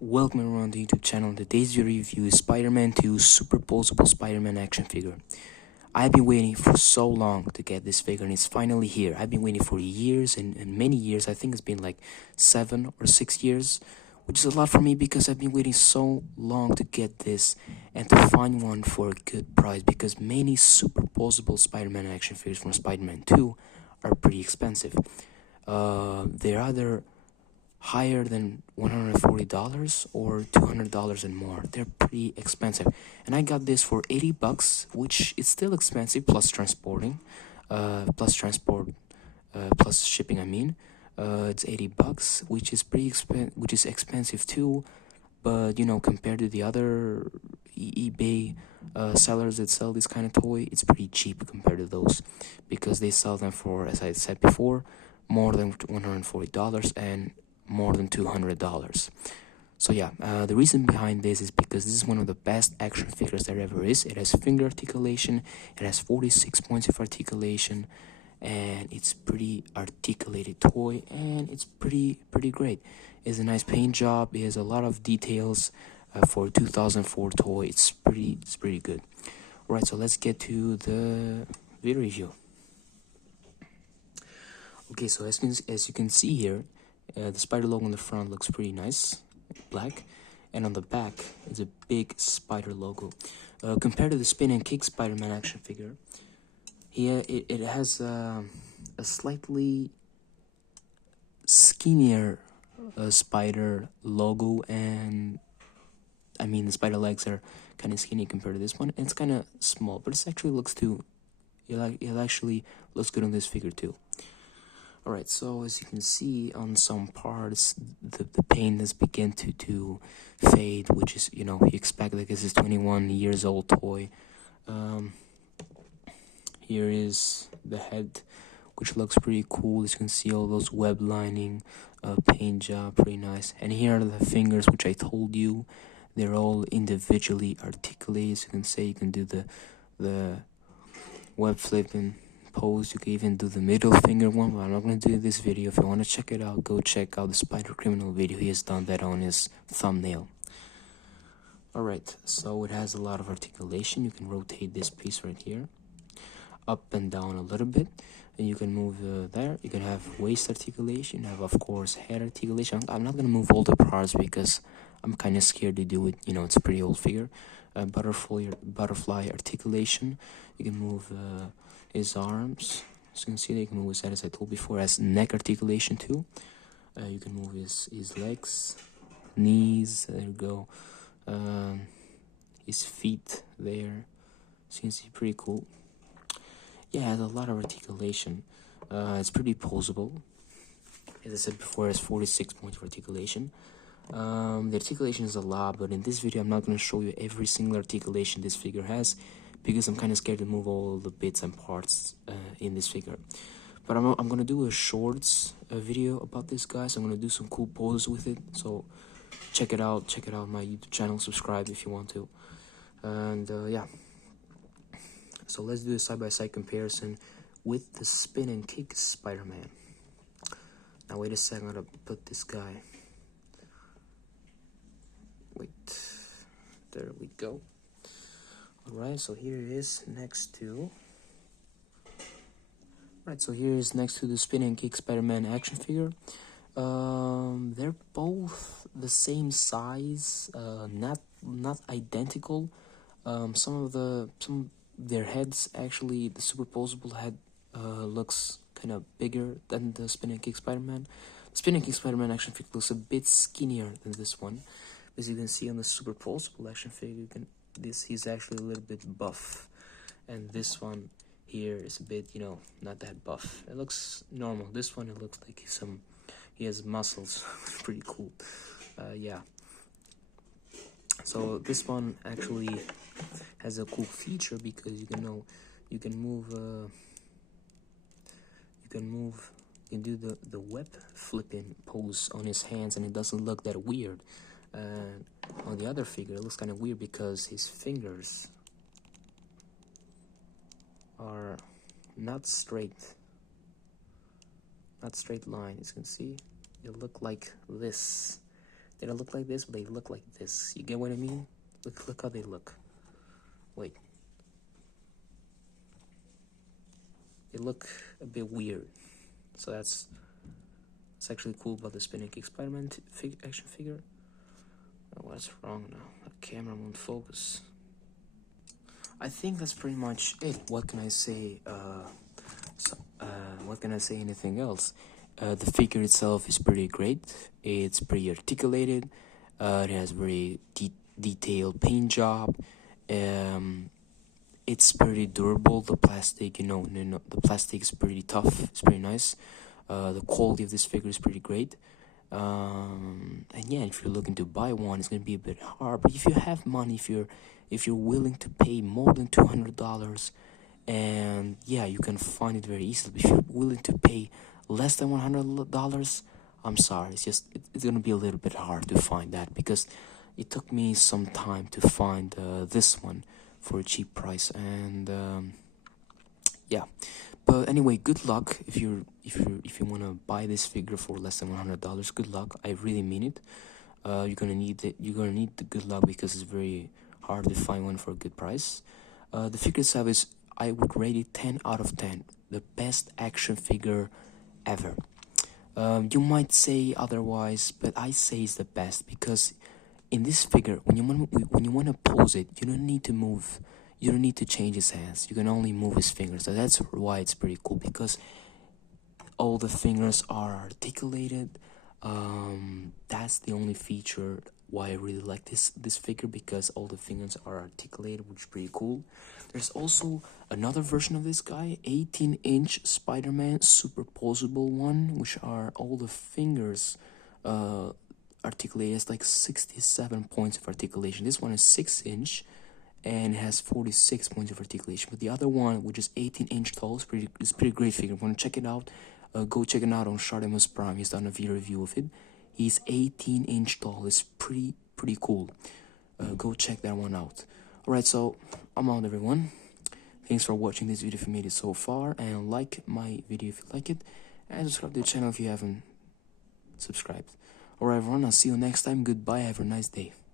Welcome everyone to the YouTube channel. Today's video review is Spider-Man 2 Super Poseable Spider-Man action figure. I've been waiting for so long to get this figure and it's finally here. I've been waiting for years and many years. I think it's been like 7 or 6 years, which is a lot for me because I've been waiting so long to get this and to find one for a good price, because many Super Poseable Spider-Man action figures from Spider-Man 2 are pretty expensive. They're either higher than $140 or $200 and more. They're pretty expensive, and I got this for $80, which is still expensive, plus transporting, plus shipping. It's $80, which is which is expensive too. But you know, compared to the other eBay sellers that sell this kind of toy, it's pretty cheap compared to those, because they sell them for, as I said before, more than $140 and more than $200. So yeah, the reason behind this is because this is one of the best action figures there ever is. It has finger articulation, it has 46 points of articulation, and it's pretty articulated toy, and it's pretty great. It's a nice paint job. It has a lot of details for a 2004 toy. It's pretty good. Alright, so let's get to the video review. Okay, so as you can see here, the spider logo on the front looks pretty nice, black, and on the back is a big spider logo. Compared to the Spin and Kick Spider-Man action figure, here it has a slightly skinnier spider logo, and I mean the spider legs are kind of skinny compared to this one, and it's kind of small, but it actually looks too. It actually looks good on this figure too. Alright, so as you can see on some parts, the paint has begun to fade, which is, you expect, like, this is 21 years old toy. Here is the head, which looks pretty cool. As you can see, all those web lining, paint job, pretty nice. And here are the fingers, which I told you, they're all individually articulated. As you can say, you can do the web flipping pose. You can even do the middle finger one, but I'm not going to do this video. If you want to check it out, go check out the Spider Criminal video. He has done that on his thumbnail. Alright, so it has a lot of articulation. You can rotate this piece right here up and down a little bit, and you can move there. You can have waist articulation. You have, of course, head articulation. I'm not going to move all the parts because I'm kind of scared to do it. It's a pretty old figure. Butterfly articulation. You can move his arms. As you can see, they can move his head, as I told before. Has neck articulation too. You can move his legs, knees. There you go. His feet there. So you can see, pretty cool. Yeah, it has a lot of articulation. It's pretty poseable. As I said before, it has 46 points of articulation. The articulation is a lot, but in this video I'm not going to show you every single articulation this figure has, because I'm kind of scared to move all the bits and parts in this figure. But I'm going to do a shorts video about this, guys. I'm going to do some cool poses with it, so check it out my YouTube channel. Subscribe if you want to. And yeah, so let's do a side-by-side comparison with the Spin and Kick Spider-Man. Now wait a second, I'm going to put this guy. Wait, there we go. Alright, so here it is next to... Right, so here is next to the Spin and Kick Spider-Man action figure. They're both the same size, not identical. Some of their heads, actually, the Super Poseable head looks kind of bigger than the Spin and Kick Spider-Man. The Spin and Kick Spider-Man action figure looks a bit skinnier than this one. As you can see on the Super Poseable action figure, he's actually a little bit buff, and this one here is a bit, not that buff. It looks normal. This one, it looks like he has muscles. Pretty cool. Yeah. So this one actually has a cool feature, because you can do the web flipping pose on his hands, and it doesn't look that weird. And on the other figure, it looks kind of weird because his fingers are not straight line. As you can see, they look like this. They don't look like this, but they look like this. You get what I mean? Look how they look. Wait. They look a bit weird. So that's actually cool about the Spinning Kick Spider-Man action figure. Oh, what's wrong now? The camera won't focus. I think that's pretty much it. What can I say? What can I say? Anything else? The figure itself is pretty great. It's pretty articulated. It has very detailed paint job. It's pretty durable. The plastic, the plastic is pretty tough. It's pretty nice. The quality of this figure is pretty great. And yeah, if you're looking to buy one, it's gonna be a bit hard. But if you have money, if you're willing to pay more than $200, and yeah, you can find it very easily. If you're willing to pay less than $100, I'm sorry, it's gonna be a little bit hard to find that, because it took me some time to find this one for a cheap price. And yeah, but anyway, good luck if you want to buy this figure for less than $100. Good luck, I really mean it. You're gonna need it. You're gonna need the good luck, because it's very hard to find one for a good price. The figure itself is, I would rate it 10 out of 10. The best action figure ever. You might say otherwise, but I say it's the best, because in this figure, when you want to pose it, you don't need to move. You don't need to change his hands. You can only move his fingers. So that's why it's pretty cool, because all the fingers are articulated. That's the only feature why I really like this figure, because all the fingers are articulated, which is pretty cool. There's also another version of this guy, 18-inch Spider-Man Super Poseable one, which are all the fingers articulated. It's like 67 points of articulation. This one is 6-inch and has 46 points of articulation. But the other one, which is 18-inch tall, is pretty great figure. If you want to check it out, go check it out on Shardemus Prime. He's done a video review of it. He's 18-inch tall. It's pretty cool. Go check that one out. Alright, so I'm out, everyone. Thanks for watching this video if you made it so far, and like my video if you like it, and subscribe to the channel if you haven't subscribed. Alright, everyone, I'll see you next time. Goodbye, have a nice day.